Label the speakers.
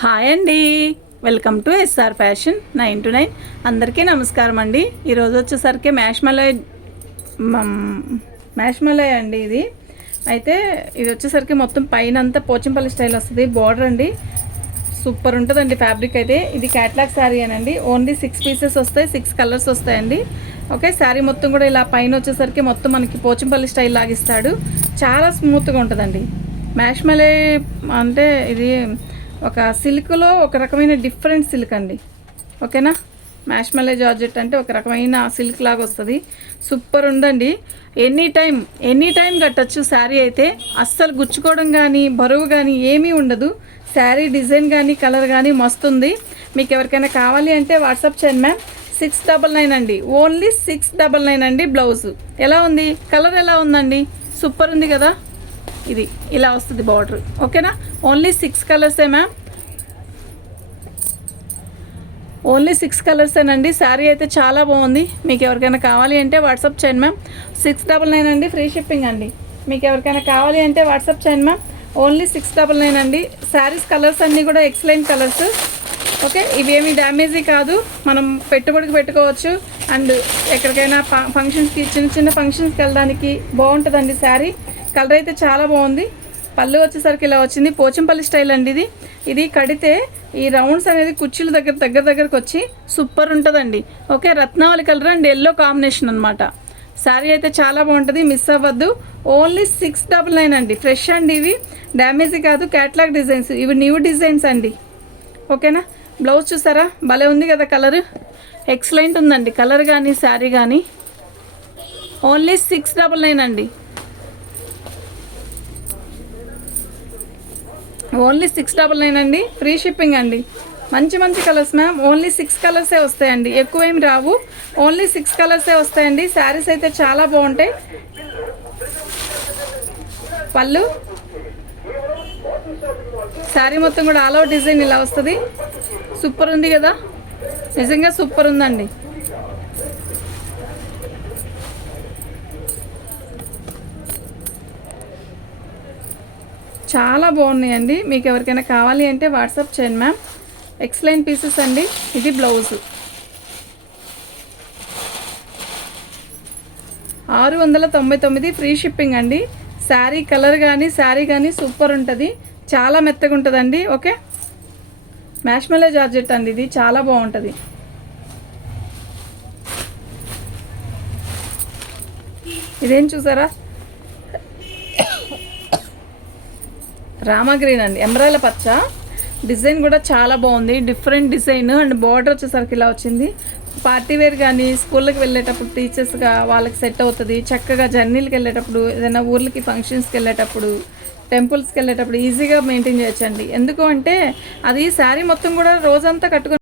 Speaker 1: Hi అండి. Welcome to SR fashion nine two nine అందరికీ నమస్కారం అండి. ఈరోజు వచ్చేసరికి మ్యాష్ మలై అండి ఇది. అయితే ఇది వచ్చేసరికి మొత్తం పైన అంతా పోచంపల్లి స్టైల్ వస్తుంది. బార్డర్ అండి. సూపర్ ఉంటుందండి ఫ్యాబ్రిక్ అయితే. ఇది క్యాట్లాగ్ శారీ అనండి. ఓన్లీ సిక్స్ పీసెస్ వస్తాయి సిక్స్ కలర్స్ వస్తాయండి. ఓకే శారీ మొత్తం కూడా ఇలా పైన వచ్చేసరికి మొత్తం మనకి పోచంపల్లి స్టైల్ లాగిస్తాడు చాలా స్మూత్గా ఉంటుందండి. మ్యాష్మలే అంటే ఇది ఒక సిల్క్లో ఒక రకమైన డిఫరెంట్ సిల్క్ అండి. ఓకేనా? మ్యాష్మలే జార్జెట్ అంటే ఒక రకమైన సిల్క్ లాగా వస్తుంది. సూపర్ ఉందండి. ఎనీ టైం ఎనీ టైం కట్టచ్చు శారీ అయితే. అస్సలు గుచ్చుకోవడం కానీ బరువు కానీ ఏమీ ఉండదు. శారీ డిజైన్ కానీ కలర్ కానీ మస్తుంది. మీకు ఎవరికైనా కావాలి అంటే వాట్సాప్ చేయండి మ్యామ్. సిక్స్ డబల్ నైన్ అండి. ఓన్లీ సిక్స్ డబల్ నైన్ అండి బ్లౌజ్. ఎలా ఉంది? కలర్ ఎలా ఉందండి? సూపర్ ఉంది కదా? ఇది ఇలా వస్తుంది బార్డర్. ఓకేనా? ఓన్లీ సిక్స్ కలర్సే మ్యామ్. ఓన్లీ సిక్స్ కలర్సేనండి శారీ అయితే చాలా బాగుంది. మీకు ఎవరికైనా కావాలి అంటే వాట్సాప్ చేయండి మ్యామ్. సిక్స్ డబల్ నైన్ అండి. ఫ్రీ షిప్పింగ్ అండి. మీకు ఎవరికైనా కావాలి అంటే వాట్సాప్ చేయండి ma'am. Only six double nine అండి. శారీస్ కలర్స్ అన్నీ కూడా ఎక్సలెంట్ కలర్స్. ఓకే? ఇవేమి డ్యామేజీ కాదు. మనం పెట్టుబడికి పెట్టుకోవచ్చు. అండ్ ఎక్కడికైనా ఫంక్షన్స్కి చిన్న చిన్న ఫంక్షన్స్కి వెళ్ళడానికి బాగుంటుందండి శారీ. కలర్ అయితే చాలా బాగుంది. పళ్ళు వచ్చేసరికి ఇలా వచ్చింది. పోచంపల్లి స్టైల్ అండి ఇది. ఇది కడితే ఈ రౌండ్స్ అనేది కుర్చీల దగ్గర దగ్గర దగ్గరకు వచ్చి సూపర్ ఉంటుందండి. ఓకే రత్నావళి కలర్ అండ్ ఎల్లో కాంబినేషన్ అనమాట శారీ అయితే చాలా బాగుంటుంది మిస్ అవ్వద్దు. ఓన్లీ సిక్స్ డబల్ నైన్ అండి. ఫ్రెష్ అండి ఇవి. డ్యామేజీ కాదు క్యాట్లాగ్ డిజైన్స్ ఇవి న్యూ డిజైన్స్ అండి. ఓకేనా? బ్లౌజ్ చూసారా? భలే ఉంది కదా కలర్ ఎక్సలెంట్ ఉందండి. కలర్ కానీ శారీ కానీ ఓన్లీ సిక్స్ డబల్ నైన్ అండి. ఓన్లీ సిక్స్ డబల్ నైన్ అండి. ఫ్రీ షిప్పింగ్ అండి. మంచి మంచి కలర్స్ మ్యామ్. ఓన్లీ సిక్స్ కలర్సే వస్తాయండి. ఎక్కువ ఏమి రావు. ఓన్లీ సిక్స్ కలర్సే వస్తాయండి. శారీస్ అయితే చాలా బాగుంటాయి. పళ్ళు. శారీ మొత్తం కూడా ఆల్ అవుట్ డిజైన్ ఇలా వస్తుంది. సూపర్ ఉంది కదా. నిజంగా సూపర్ ఉందండి. చాలా బాగున్నాయండి. మీకు ఎవరికైనా కావాలి అంటే వాట్సాప్ చేయండి మ్యామ్. ఎక్సలెంట్ పీసెస్ అండి. ఇది బ్లౌజ్. ఆరు వందల తొంభై తొమ్మిది ఫ్రీ షిప్పింగ్ అండి. శారీ కలర్ కానీ శారీ కానీ సూపర్ ఉంటుంది. చాలా మెత్తగా ఉంటుందండి. ఓకే? మ్యాష్మెల్లో జార్జెట్ అండి ఇది. చాలా బాగుంటుంది. ఇదేం చూసారా? రామా గ్రీన్ అండి. ఎమరాల పచ్చ. డిజైన్ కూడా చాలా బాగుంది. Different design. అండ్ బార్డర్ వచ్చేసరికి ఇలా వచ్చింది. పార్టీ వేర్ కానీ స్కూళ్ళకి వెళ్ళేటప్పుడు టీచర్స్గా వాళ్ళకి సెట్ అవుతుంది. చక్కగా జర్నీలకు వెళ్ళేటప్పుడు ఏదైనా ఊర్లకి ఫంక్షన్స్కి వెళ్ళేటప్పుడు టెంపుల్స్కి వెళ్ళేటప్పుడు ఈజీగా మెయింటైన్ చేయొచ్చండి. ఎందుకు అంటే అది శారీ మొత్తం కూడా రోజంతా కట్టుకుని